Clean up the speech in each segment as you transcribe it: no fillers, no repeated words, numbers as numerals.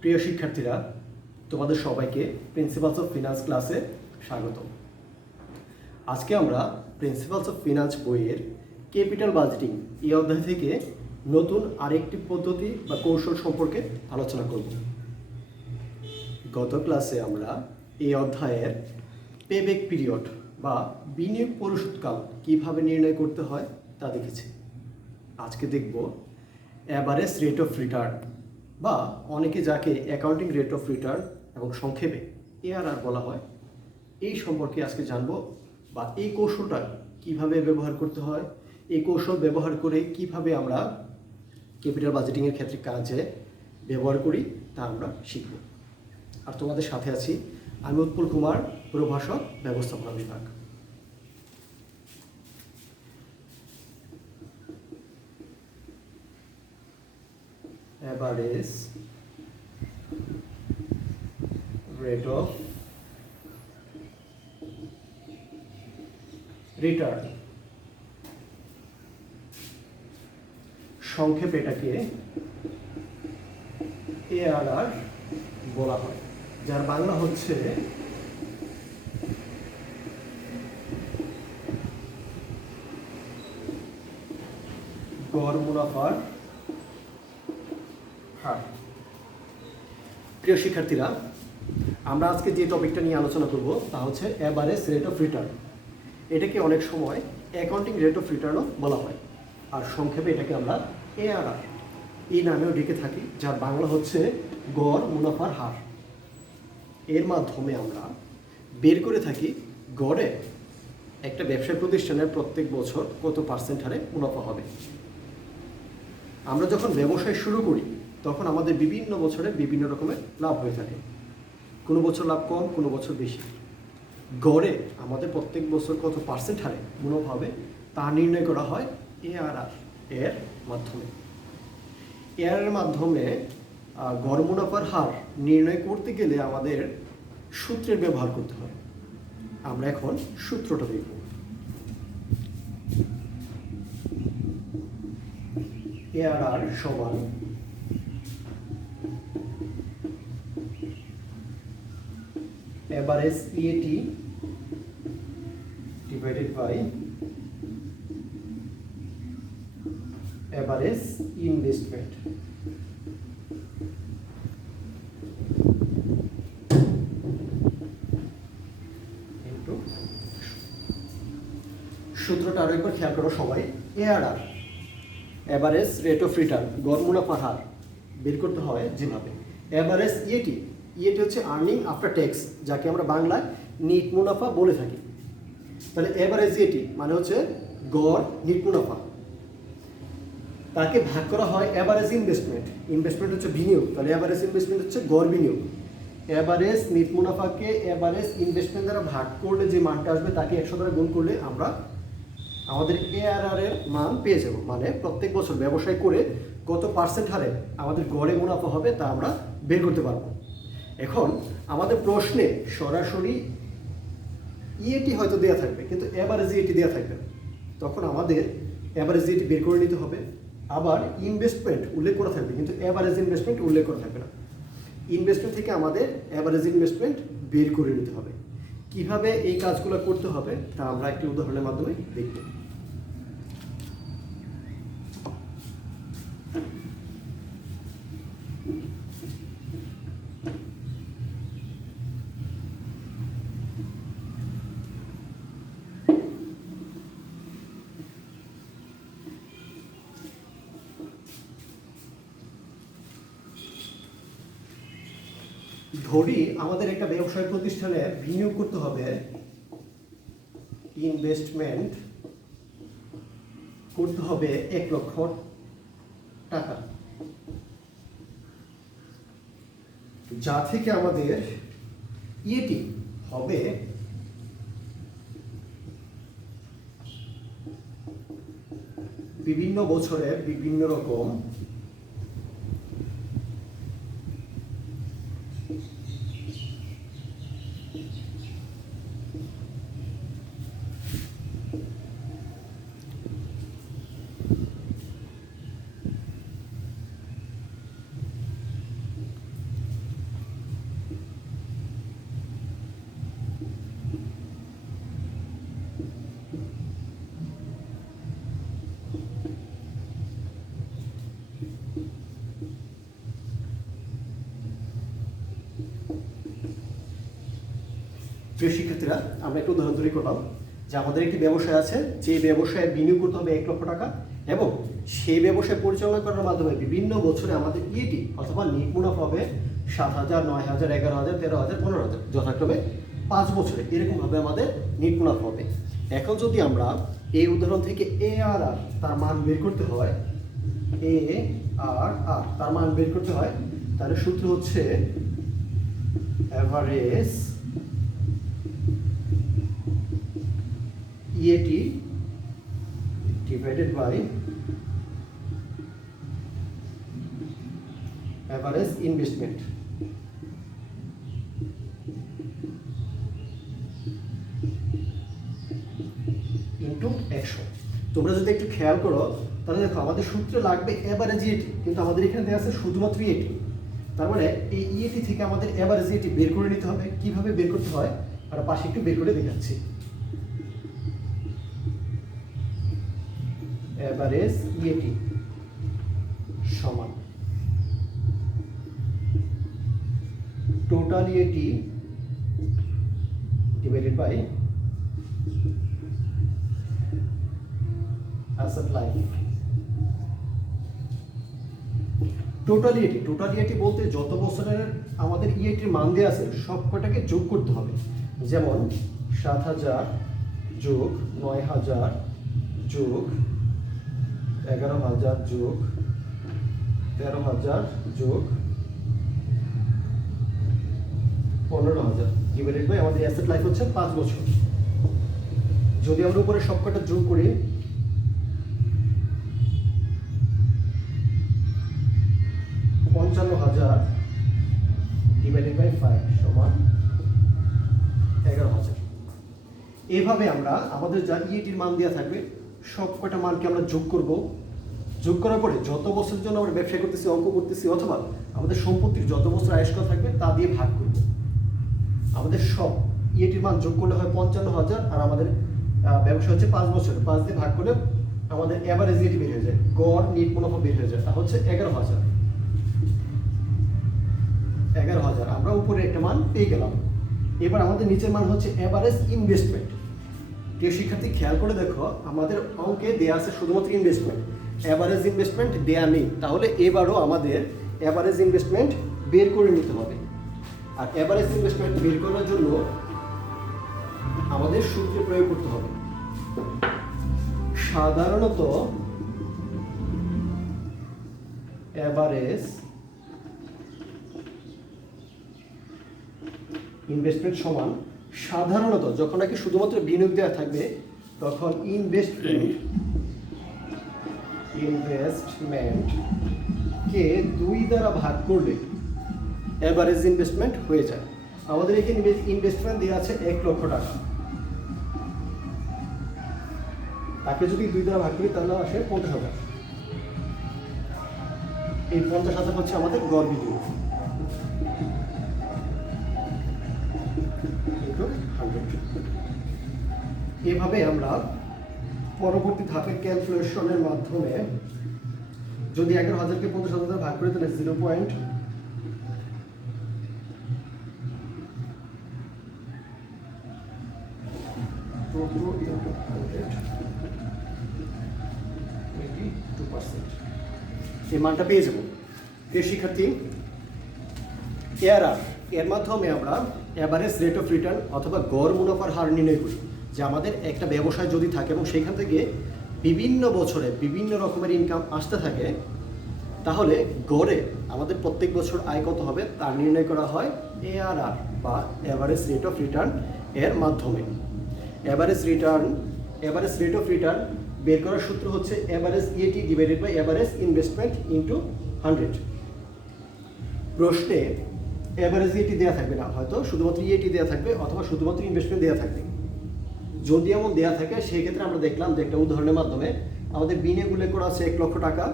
প্রিয় শিক্ষার্থীরা, তোমাদের সবাইকে প্রিন্সিপালস অফ ফিনান্স ক্লাসে স্বাগত। আজকে আমরা প্রিন্সিপালস অফ ফিনান্স বইয়ের ক্যাপিটাল বাজেটিং এই অধ্যায় থেকে নতুন আরেকটি পদ্ধতি বা কৌশল সম্পর্কে আলোচনা করব। গত ক্লাসে আমরা এই অধ্যায়ের পেব্যাক পিরিয়ড বা বিনিয়োগ পরিশোধকাল কীভাবে নির্ণয় করতে হয় তা দেখেছি। আজকে দেখব অ্যাভারেজ রেট অফ রিটার্ন বা অনেকে যাকে অ্যাকাউন্টিং রেট অফ রিটার্ন এবং সংক্ষেপে এআরআর বলা হয়, এই সম্পর্কে আজকে জানব বা এই কৌশলটা কিভাবে ব্যবহার করতে হয়, এই কৌশল ব্যবহার করে কিভাবে আমরা ক্যাপিটাল বাজেটিংয়ের ক্ষেত্রে কাজে ব্যবহার করি তা আমরা শিখব। আর তোমাদের সাথে আছি আমি উৎপল কুমার, প্রভাষক, ব্যবস্থাপনা বিভাগ। Average rate of return, সংক্ষেপে এটাকে এআরআর বলা হয়, যার বাংলা হচ্ছে গড় মুনাফার হার। প্রিয় শিক্ষার্থীরা, আমরা আজকে যে টপিকটা নিয়ে আলোচনা করব তা হচ্ছে অ্যাভারেজ রেট অফ রিটার্ন। এটাকে অনেক সময় অ্যাকাউন্টিং রেট অফ রিটার্নও বলা হয়, আর সংক্ষেপে এটাকে আমরা এআরআর এই নামেও ডেকে থাকি, যার বাংলা হচ্ছে গড় মুনাফার হার। এর মাধ্যমে আমরা বের করে থাকি গড়ে একটা ব্যবসায় প্রতিষ্ঠানের প্রত্যেক বছর কত পার্সেন্ট হারে মুনাফা হবে। আমরা যখন ব্যবসায় শুরু করি তখন আমাদের বিভিন্ন বছরে বিভিন্ন রকমের লাভ হয়ে থাকে, কোনো বছর লাভ কম, কোনো বছর বেশি। গড়ে আমাদের প্রত্যেক বছর কত পার্সেন্ট হারে মুনাফা হবে তা নির্ণয় করা হয় এআরআর এর মাধ্যমে। এআরআর মাধ্যমে গড় মুনাফার হার নির্ণয় করতে গেলে আমাদের সূত্রের ব্যবহার করতে হয়। আমরা এখন সূত্রটা দেখব। এআরআর সমান average PAT divided by average investment। সূত্রটা আরো একবার খেয়াল করো সবাই। ARR average rate of return, গড় মুনাফার হার বের করতে হয় যেভাবে। অ্যাভারেজ ইএটি হচ্ছে আর্নিং আফটার ট্যাক্স, যাকে আমরা বাংলায় নিট মুনাফা বলে থাকি। তাহলে অ্যাভারেজ ইএটি মানে হচ্ছে গড় নিট মুনাফা, তাকে ভাগ করা হয় অ্যাভারেজ ইনভেস্টমেন্ট। ইনভেস্টমেন্ট হচ্ছে বিনিয়োগ, তাহলে অ্যাভারেজ ইনভেস্টমেন্ট হচ্ছে গড় বিনিয়োগ। অ্যাভারেজ নিট মুনাফাকে অ্যাভারেজ ইনভেস্টমেন্ট দ্বারা ভাগ করলে যে মানটা আসবে তাকে 100 দ্বারা গুণ করলে আমরা আমাদের এআরআর এর মান পেয়ে যাব। মানে প্রত্যেক বছর ব্যবসায় করে কত পার্সেন্ট হারে আমাদের গড়ে মুনাফা হবে তা আমরা বের করতে পারবো। এখন আমাদের প্রশ্নে সরাসরি ইএটি হয়তো দেওয়া থাকবে, কিন্তু অ্যাভারেজ ইএটি দেওয়া থাকবে না। তখন আমাদের অ্যাভারেজ ইএটি বের করে নিতে হবে। আবার ইনভেস্টমেন্ট উল্লেখ করা থাকবে, কিন্তু অ্যাভারেজ ইনভেস্টমেন্ট উল্লেখ করা থাকবে না। ইনভেস্টমেন্ট থেকে আমাদের অ্যাভারেজ ইনভেস্টমেন্ট বের করে নিতে হবে। কিভাবে এই কাজগুলো করতে হবে তা আমরা একটি উদাহরণের মাধ্যমে দেখব। ধরি আমাদের একটা ব্যবসায় প্রতিষ্ঠানে বিনিয়োগ করতে হবে, ইনভেস্টমেন্ট করতে হবে 1 লক্ষ টাকা, যা থেকে আমাদের ইএটি হবে বিভিন্ন বছরের বিভিন্ন রকম প্রিয় শিক্ষার্থীরা, আমরা একটু উদাহরণ তৈরি করলাম যে আমাদের একটি ব্যবসায় আছে, যে ব্যবসায় বিনিয়োগ করতে হবে 1 লক্ষ টাকা এবং সেই ব্যবসায় পরিচালনা করার মাধ্যমে বিভিন্ন বছরে আমাদের ইএটি অথবা নিট মুনাফা হবে 7,000, 9,000, 11,000, 13,000, 15,000, যথাক্রমে 5 বছরে এরকমভাবে আমাদের নিট মুনাফা হবে। এখন যদি আমরা এই উদাহরণ থেকে ARR তার মান বের করতে হয়, ARR তার মান বের করতে হয়, তাহলে সূত্র হচ্ছে average EAT divided by average investment into 100। তোমরা যদি একটু খেয়াল করো তাহলে দেখো আমাদের সূত্রে লাগবে এভারেজ ইএটি, কিন্তু আমাদের এখানে দেওয়া আছে শুধুমাত্র ইএটি। তার মানে এই ইএটি থেকে আমাদের এভারেজ ইএটি বের করে নিতে হবে। কিভাবে বের করতে হয় আমরা পাশে একটু বের করে দেখাচ্ছি। এভারেজ ইএটি সমান total EAT divided by asset life. Total EAT বলতে যত বছরের আমাদের ইএটির মান দেওয়া আছে সব কটাকে যোগ করতে হবে। যেমন 7,000 যোগ 9,000 যোগ 11,000 যোগ 13,000 যোগ 15,000 ডিভাইডেড বাই আমাদের অ্যাসেট লাইফ হচ্ছে 5 বছর। যদি আমরা উপরে সবকটা যোগ করি, 55,000 ডিভাইডেড বাই 5 সমান 11,000। এইভাবে আমরা আমাদের যা ইএটির মান দেওয়া থাকবে সবকটা মানকে আমরা যোগ করব। যোগ করার পরে যত বছরের জন্য আমরা ব্যবসা করতেছি, অঙ্ক করতেছি, অথবা আমাদের সম্পত্তির যত বছর আয়স্কাল থাকবে তা দিয়ে ভাগ করব। আমাদের সব ইএটির মান যোগ করলে হয় 55,000, আর আমাদের ব্যবসা হচ্ছে 5 বছর, 5 দিয়ে ভাগ করলে আমাদের এভারেজ ইএটি বের হয়ে যায়, গড় নিট মুনাফা বের হয়ে যায়, তা হচ্ছে 11,000। আমরা উপরে একটা মান পেয়ে গেলাম। এবার আমাদের নিচের মান হচ্ছে এভারেজ ইনভেস্টমেন্ট। প্রিয় শিক্ষার্থী, খেয়াল করে দেখো আমাদের অঙ্কে দেয়া আছে শুধুমাত্র ইনভেস্টমেন্ট, এভারেজ ইনভেস্টমেন্ট দেয়া নেই। তাহলে এবারও আমাদের এভারেজ ইনভেস্টমেন্ট বের করে নিতে হবে। আর এভারেজ ইনভেস্টমেন্ট বের করার জন্য আমাদের সূত্রে প্রয়োগ করতে হবে। সাধারণত এভারেজ ইনভেস্টমেন্ট সমান, সাধারণত যখন নাকি শুধুমাত্র বিনিয়োগ দেওয়া থাকবে তখন ইনভেস্টমেন্টকে 2 দ্বারা ভাগ করলে এভারেজ ইনভেস্টমেন্ট হয়ে যায়। আমাদের এখানে ইনভেস্টমেন্ট দেওয়া আছে 1 লক্ষ টাকা, তাকে যদি 2 দ্বারা ভাগ করি তাহলে আসে 50,000। এই 50,000 হচ্ছে আমাদের গড় বিনিয়োগ। এভাবে আমরা পরবর্তী ধাপের ক্যালকুলেশনের মাধ্যমে যদি 11,000কে 50,000 ভাগ করে তাহলে 0.22 এই মানটা পেয়ে যাব। প্রিয় শিক্ষার্থী, ARR এর মাধ্যমে আমরা অ্যাভারেজ রেট অফ রিটার্ন অথবা গড় মুনাফার হার নির্ণয় করি। যে আমাদের একটা ব্যবসায় যদি থাকে এবং সেখান থেকে বিভিন্ন বছরে বিভিন্ন রকমের ইনকাম আসতে থাকে, তাহলে গড়ে আমাদের প্রত্যেক বছর আয় কত হবে তা নির্ণয় করা হয় ARR বা অ্যাভারেজ রেট অফ রিটার্ন এর মাধ্যমে। অ্যাভারেজ রেট অফ রিটার্ন বের করার সূত্র হচ্ছে average EAT divided by average investment into 100। প্রশ্নে এভারেজ ইএটি দেওয়া থাকবে না, হয়তো শুধুমাত্র ইএটি দেওয়া থাকবে অথবা শুধুমাত্র ইনভেস্টমেন্ট দেওয়া থাকবে। যদি এমন দেওয়া থাকে সেই ক্ষেত্রে আমরা দেখলাম যে একটা উদাহরণের মাধ্যমে আমাদের বিনিয়োগ উল্লেখ করা আছে 1 লক্ষ টাকা,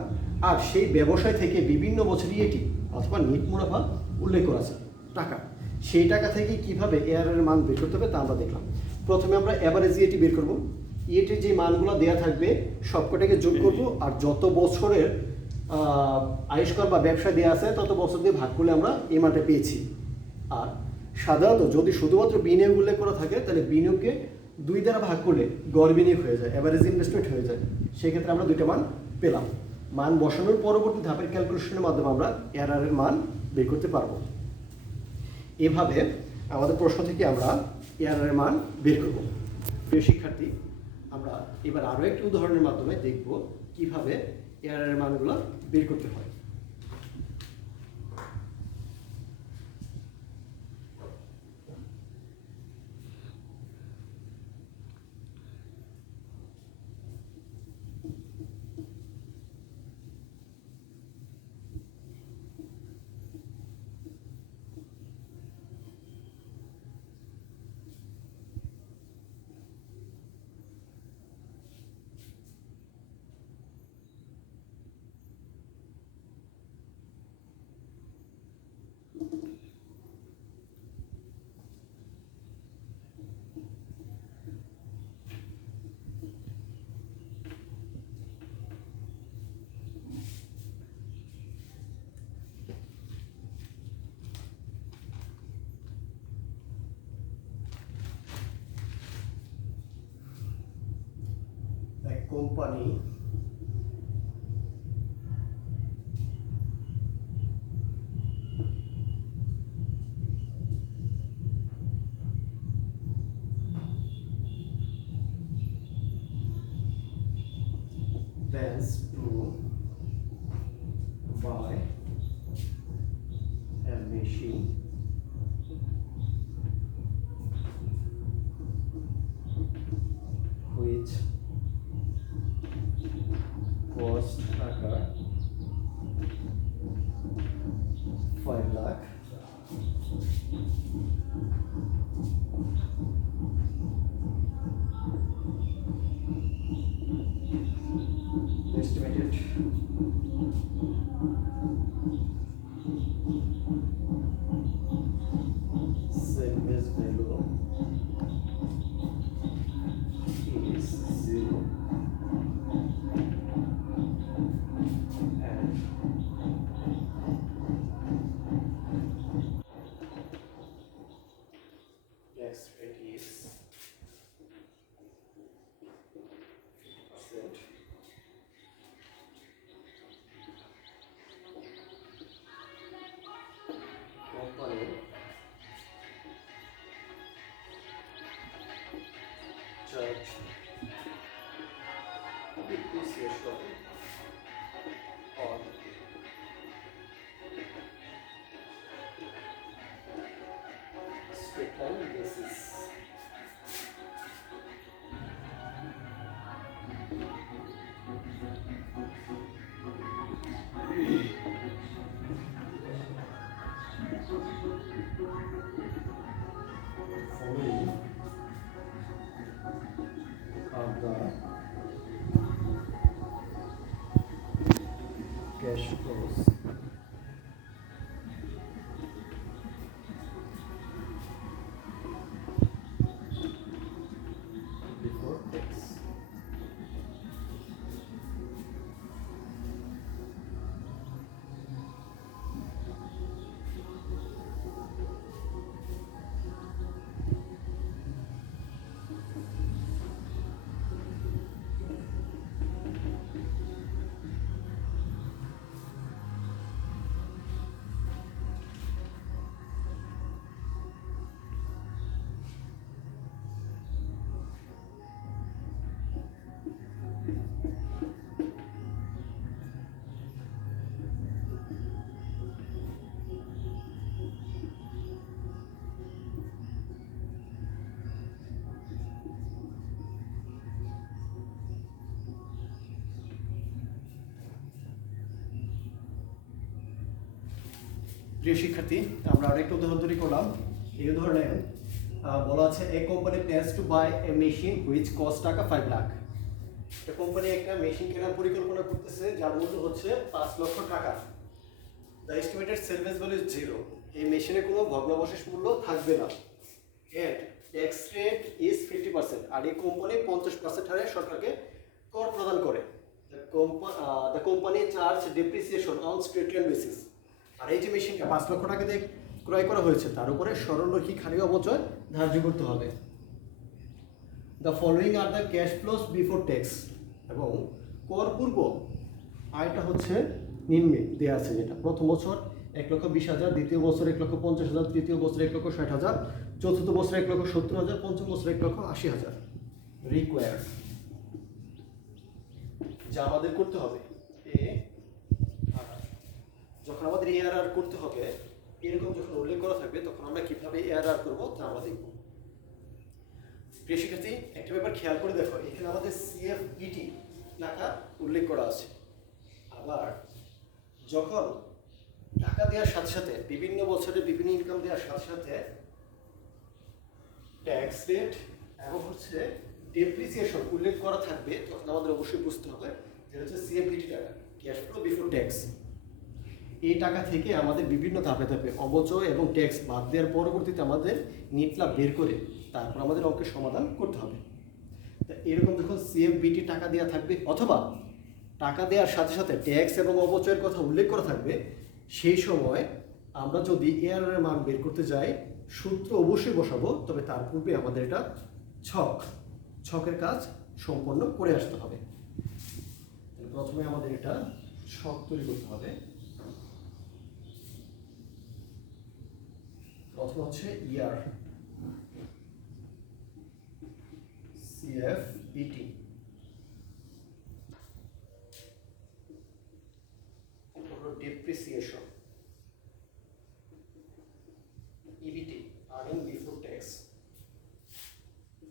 আর সেই ব্যবসায় থেকে বিভিন্ন বছর ইএটি অথবা নিট মুনাফা উল্লেখ করা আছে টাকা। সেই টাকা থেকে কিভাবে ARR এর মান বের করতে হবে তা আমরা দেখলাম। প্রথমে আমরা এভারেজ ইএটি বের করব। ইএটির যে মানগুলো দেওয়া থাকবে সবকটাকে যোগ করব, আর যত বছরের আয়স্কার বা ব্যবসা দেওয়া আছে তত বছর দিয়ে ভাগ করলে আমরা এই মানটা পেয়েছি। আর সাধারণত যদি শুধুমাত্র বিনিয়োগ উল্লেখ করা থাকে তাহলে বিনিয়োগকে 2 দ্বারা ভাগ করলে গড় বিনিয়োগ হয়ে যায়, অ্যাভারেজ ইনভেস্টমেন্ট হয়ে যায়। সেক্ষেত্রে আমরা 2টা মান পেলাম। মান বসানোর পরবর্তী ধাপের ক্যালকুলেশনের মাধ্যমে আমরা এররের মান বের করতে পারবো। এভাবে আমাদের প্রশ্ন থেকে আমরা এররের মান বের করব। প্রিয় শিক্ষার্থী, আমরা এবার আরও একটি উদাহরণের মাধ্যমে দেখব কিভাবে এররের মানগুলো বের করতে হয়। Company plans to buy a machine which cost টাকা 5 lakh estimated service value is 0 and tax rate is 50%. Company charge depreciation on straight line basis. Following are the cash flows before tax. প্রিয় শিক্ষার্থী, আমরা আরেকটা উদাহরণ তৈরি করলাম। এই উদাহরণে বলা আছে a company plans to buy a machine which cost টাকা 5 লাখ। এই কোম্পানি একটা মেশিন কেনার পরিকল্পনা করতেছে যার মূল্য হচ্ছে 5 লক্ষ টাকা। The estimated salvage value is 0। এই মেশিনে কোনো ভগ্নাবশেষ মূল্য থাকবে না। And tax rate is 50%। আর এই কোম্পানি 50% হারে সরকারকে কর প্রদান করে। The company charge depreciation on straight line basis. আর এই যে মেশিনটা 5 লক্ষ টাকা দিয়ে ক্রয় করা হয়েছে তার উপরে সরলরৈখিক হারে অবচয় ধার্য করতে হবে। The following are the cash flows before tax, এবং কর পূর্ব আয়টা হচ্ছে নিম্নে দেওয়া আছে, যেটা প্রথম বছর 1,20,000, দ্বিতীয় বছর 1,50,000, তৃতীয় বছর 1,60,000, চতুর্থ বছর 1,70,000, পঞ্চম বছর 1,80,000 রিকোয়ার্ড, যা আমাদের করতে হবে। যখন আমাদের এআরআর করতে হবে, এরকম যখন উল্লেখ করা থাকবে তখন আমরা কিভাবে এআরআর করব তা আমরা দেখব। প্রিয় শিক্ষার্থী, একটা ব্যাপার খেয়াল করে দেখো, এখানে আমাদের সিএফইটি টাকা উল্লেখ করা আছে। আবার যখন টাকা দেওয়ার সাথে সাথে বিভিন্ন বছরে বিভিন্ন ইনকাম দেওয়ার সাথে সাথে ট্যাক্স রেট এবং হচ্ছে ডেপ্রিসিয়েশন উল্লেখ করা থাকবে, তখন আমাদের অবশ্যই বুঝতে হবে যেটা হচ্ছে সিএফইটি টাকা, ক্যাশ ফ্লো বিফোর ট্যাক্স। এই টাকা থেকে আমাদের বিভিন্ন ধাপে ধাপে অবচয় এবং ট্যাক্স বাদ দেওয়ার পরবর্তীতে আমাদের নেট লাভ বের করে তারপর আমাদের অঙ্কের সমাধান করতে হবে। তা এরকম যখন সিএফবিটি টাকা দেওয়া থাকবে অথবা টাকা দেওয়ার সাথে সাথে ট্যাক্স এবং অবচয়ের কথা উল্লেখ করা থাকবে, সেই সময় আমরা যদি এআরআর মান বের করতে যাই, সূত্র অবশ্যই বসাবো, তবে তার পূর্বে আমাদের এটা ছকের কাজ সম্পন্ন করে আসতে হবে। প্রথমে আমাদের এটা ছক তৈরি করতে হবে। প্রথম হচ্ছে year CFBT, depreciation, EBT earning before tax,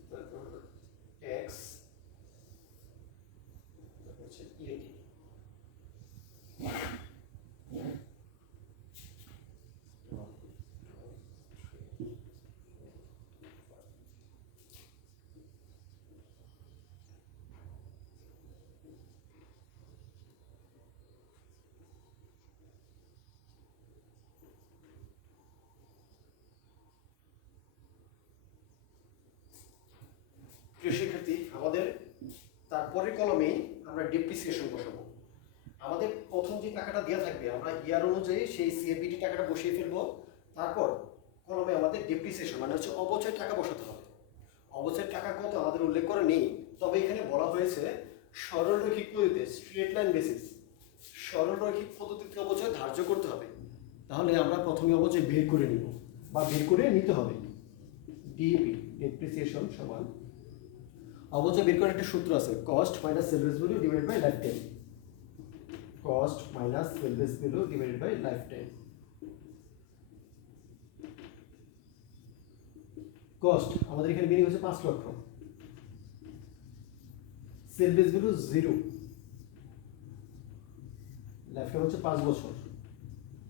তারপর ট্যাক্স, তারপর হচ্ছে ইএটি। প্রিয় শিক্ষার্থী, আমাদের তারপরের কলমেই আমরা ডেপ্রিসিয়েশন বসাবো। আমাদের প্রথম যে টাকাটা দেওয়া থাকবে আমরা ইয়ার অনুযায়ী সেই সিএফবিটি টাকাটা বসিয়ে ফেলবো। তারপর কলমে আমাদের ডেপ্রিসিয়েশন মানে হচ্ছে অবচয় টাকা বসাতে হবে। অবচয় টাকা কত আমাদের উল্লেখ করে নেই, তবে এখানে বলা হয়েছে সরলরৈখিক পদ্ধতিতে, স্ট্রেট লাইন বেসিস, সরলরৈখিক পদ্ধতিতে অবচয় ধার্য করতে হবে। তাহলে আমরা প্রথমে অবচয় বের করে নিব বা বের করে নিতে হবে। ডিপি ডেপ্রিসিয়েশন সমান অবচয় বের করার একটা সূত্র আছে, cost minus sales value divided by life time. Cost minus sales value divided by life time. Cost আমাদের এখানে বেরিয়ে হচ্ছে 5 লক্ষ, সেলস ভ্যালু 0, লাইফ টাইম হচ্ছে 5 বছর।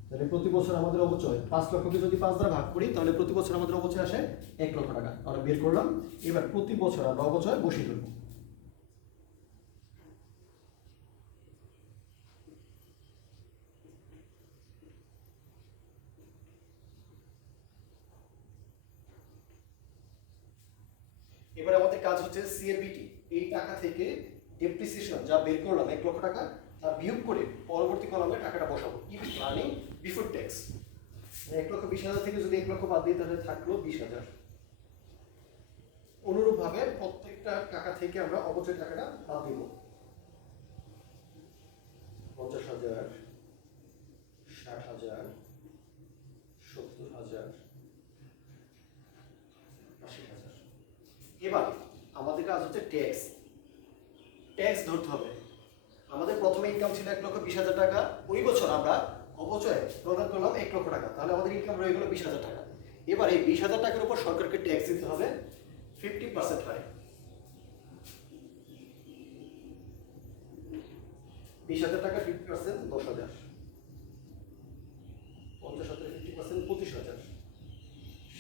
তাহলে প্রতি বছর আমাদের অবচয় 5 লক্ষকে যদি 5 দ্বারা ভাগ করি তাহলে প্রতি বছর আমাদের অবচয় আসে 1 লক্ষ টাকা। আমরা বের করলাম। এবার প্রতি বছর আমরা অবচয় বসিয়ে দেবো। এবার আমাদের কাজ হচ্ছে সিএফবিটি, এই টাকা থেকে ডেপ্রিসিয়েশন যা বের করলাম 1 লক্ষ টাকা, তা বিয়োগ করে পরবর্তী কলামে টাকাটা বসাবো। ইবিটি আর্নিং বিফোর ট্যাক্স, 1,20,000 থেকে যদি 1 লক্ষ বাদ দিই তাহলে থাকলো 20,000। অনুরূপভাবে প্রত্যেকটা টাকা থেকে আমরা অবচয় টাকাটা বাদ দিব। 50,000, 60,000, 70,000, 80,000। এবার আমাদের কাজ হচ্ছে ট্যাক্স। ট্যাক্স ধরতে হবে। আমাদের প্রথমে ইনকাম ছিল 1,20,000 টাকা, ওই বছর আমরা অবচয় প্রদান করলাম 1 লক্ষ টাকা, তাহলে আমাদের ইনকাম রয়ে গেল 20,000 টাকা। এবার এই 20,000 টাকার উপর সরকারকে ট্যাক্স দিতে হবে 50% হারে। 20,000 টাকা 50% 10,000, 50,000 50% 25,000,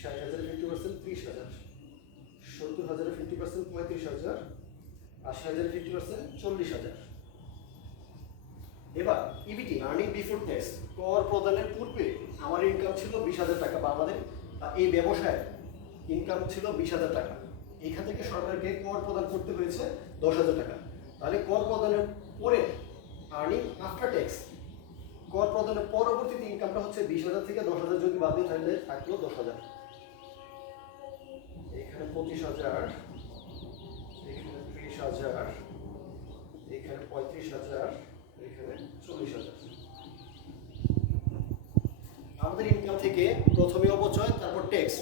60,000 50% 30,000, 70,000 50% 35,000, 80,000 50% 40,000। এবার ইবিটি আর্নিং বিফোর ট্যাক্স, কর প্রদানের পূর্বে আমার ইনকাম ছিল 20,000 টাকা, বা আমাদের এই ব্যবসায় ইনকাম ছিল 20,000 টাকা। এখান থেকে সরকারকে কর প্রদান করতে হয়েছে 10,000 টাকা। তাহলে কর প্রদানের পরে আর্নিং আফটার ট্যাক্স কর প্রদানের পরবর্তীতে ইনকামটা হচ্ছে 20,000 থেকে 10,000 যদি বাদ দিয়ে তাহলে থাকলো 10,000, এখানে 25,000, এখানে 30,000, এখানে 35,000, এখানে 40,000। আমাদের ইনকাম থেকে প্রথমে অপচয় তারপর ট্যাক্স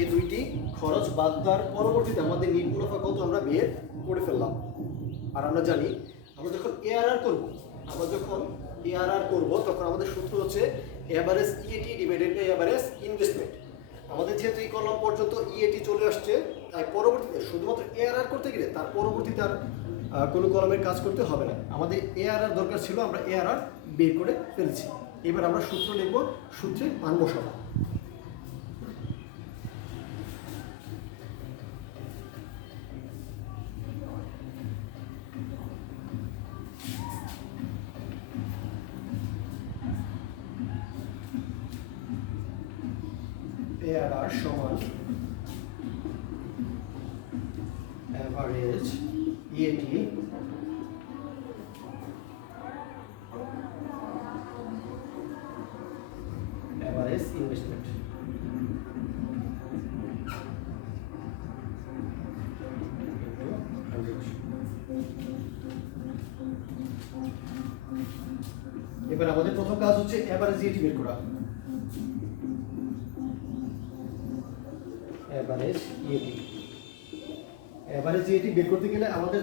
এই দুইটি খরচ বাদ দেওয়ার পরবর্তীতে আমাদের নিট মুনাফা কত আমরা বের করে ফেললাম। আর আমরা জানি আমরা যখন এআরআর করব তখন আমাদের সূত্র হচ্ছে average EAT divided by average investment. আমাদের যেহেতু এই কলাম পর্যন্ত ইএটি চলে আসছে, তাই পরবর্তীতে শুধুমাত্র এআরআর করতে গেলে তার পরবর্তীতে আর কোনো কলমের কাজ করতে হবে না। আমাদের এআরআর দরকার ছিল, আমরা এআরআর বের করে ফেলছি। এবার আমরা সূত্র লিখব, সূত্রে মান বসাবো। এআরআর সমান এভারেজ ইএটি এভারেজ ইনভেস্টমেন্ট। এবার আমাদের প্রথম কাজ হচ্ছে এভারেজ ইএটি বের করা। এভারেজ ইএটি বের করতে গেলে আমাদের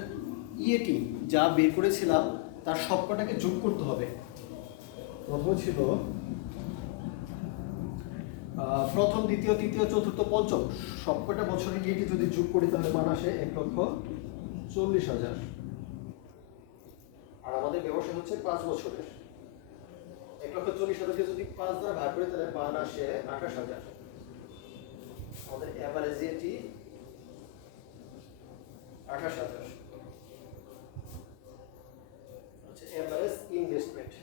ইএটি যা বের করেছিলাম তার সবকটাকে যোগ করতে হবে। প্রথম ছিল প্রথম, দ্বিতীয়, তৃতীয়, চতুর্থ, পঞ্চম সবকটা বছরের ইএটি যদি যোগ করি তাহলে মান আসে 1,40,000। আর আমাদের ব্যবসা হচ্ছে 5 বছরের। 1,40,000কে যদি 5 দ্বারা ভাগ করি তাহলে মান আসে 28,000। আমাদের এভারেজ ইএটি 28,000 হচ্ছে এভারেজ ইনভেস্টমেন্ট।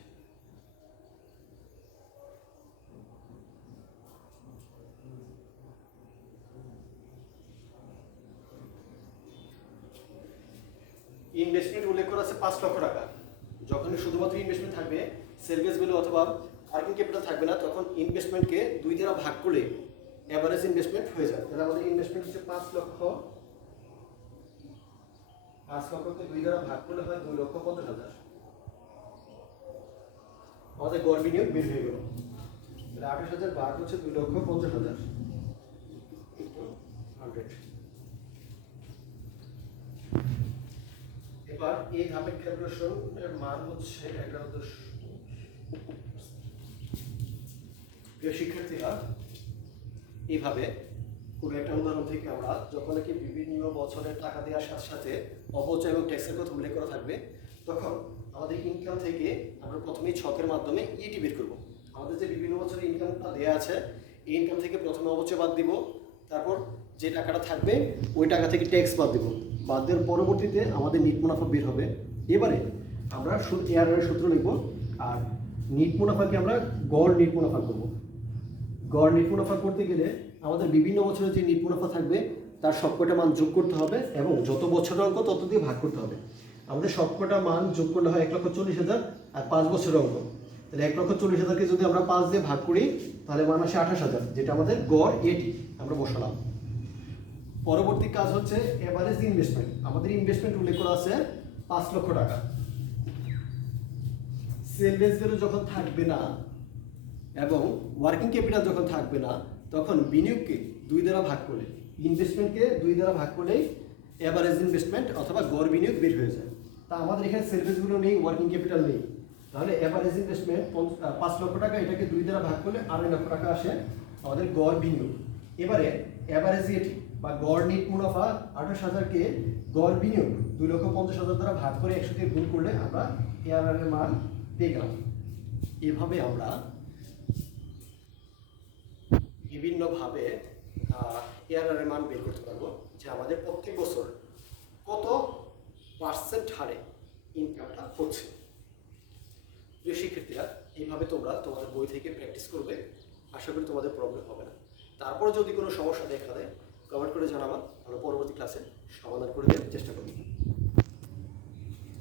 ইনভেস্টমেন্ট উল্লেখ করা আছে 5 লক্ষ টাকা। যখন শুধুমাত্র ইনভেস্টমেন্ট থাকবে, সেভিংস ভ্যালু অথবা ওয়ার্কিং ক্যাপিটাল থাকবে না, তখন ইনভেস্টমেন্টকে 2 দ্বারা ভাগ করলে এভারেজ ইনভেস্টমেন্ট হয়ে যায়। তাহলে আমাদের ইনভেস্টমেন্ট হচ্ছে 5 লক্ষ। 5 লক্ষকে 2 দ্বারা ভাগ করলে হয় 2,50,000। আমাদের গড় বিনিয়োগ বের হয়ে গেল। তাহলে 28,000 ভাগ হচ্ছে 2,50,000 100। এবার এই ধাপের ক্যালকুলেশনের মান হচ্ছে 11। প্রিয় শিক্ষার্থীরা, এইভাবে কোনো একটা উদাহরণ থেকে আমরা যখন নাকি বিভিন্ন বছরের টাকা দেওয়ার সাথে সাথে অপচয় এবং ট্যাক্সের কথা উল্লেখ করা থাকবে, তখন আমাদের ইনকাম থেকে আমরা প্রথমেই ছকের মাধ্যমে ইএটি বের করব। আমাদের যে বিভিন্ন বছরের ইনকামটা দেওয়া আছে, এই ইনকাম থেকে প্রথমে অপচয় বাদ দিব, তারপর যে টাকাটা থাকবে ওই টাকা থেকে ট্যাক্স বাদ দিব। বাদ দেওয়ার পরবর্তীতে আমাদের নিট মুনাফা বের হবে। এবারে আমরা এআরআর সূত্র লিখব, আর নিট মুনাফাকে আমরা গড় নিট মুনাফা করব। গড় নিট মুনাফা করতে গেলে আমাদের বিভিন্ন বছরের যে নিট মুনাফা থাকবে তার সবকটা মান যোগ করতে হবে এবং যত বছরের অঙ্ক তত দিয়ে ভাগ করতে হবে। আমাদের সবকটা মান যোগ করলে হয় 1,40,000, আর 5 বছরের অঙ্ক। তাহলে 1,40,000কে যদি আমরা 5 দিয়ে ভাগ করি তাহলে মান আসে 28,000, যেটা আমাদের গড় ইএটি আমরা বসালাম। পরবর্তী কাজ হচ্ছে এভারেজ ইনভেস্টমেন্ট। আমাদের ইনভেস্টমেন্ট উল্লেখ করা আছে 5 লক্ষ টাকা। সেভিংস ভ্যালু যখন থাকবে না এবং ওয়ার্কিং ক্যাপিটাল যখন থাকবে না, তখন বিনিয়োগকে 2 দ্বারা ভাগ করলে, ইনভেস্টমেন্টকে 2 দ্বারা ভাগ করলেই এভারেজ ইনভেস্টমেন্ট অথবা গড় বিনিয়োগ বের হয়ে যায়। তা আমাদের এখানে সেভিংসগুলো নেই, ওয়ার্কিং ক্যাপিটাল নেই, তাহলে এভারেজ ইনভেস্টমেন্ট 5 লক্ষ টাকা, এটাকে 2 দ্বারা ভাগ করলে 2.5 লক্ষ টাকা আসে আমাদের গড় বিনিয়োগ। এবারে এভারেজ ইএটি বা গড় নিট মুনাফা 28,000কে গড় বিনিয়োগ 2,50,000 দ্বারা ভাগ করে 100 দিয়ে গুণ করলে আমরা এআরআর এর মান পেয়ে গেলাম। এভাবে আমরা বিভিন্নভাবে এআরআর এর মান বের করতে পারবো, যে আমাদের প্রত্যেক বছর কত পার্সেন্ট হারে ইনকামটা হচ্ছে। প্রিয় শিক্ষার্থীরা, এইভাবে তোমরা তোমাদের বই থেকে প্র্যাকটিস করবে, আশা করি তোমাদের প্রবলেম হবে না। তারপরে যদি কোনো সমস্যা দেখা দেয় কমেন্ট করে জানাবা, আমরা পরবর্তী ক্লাসে সমাধান করে দেওয়ার চেষ্টা করব।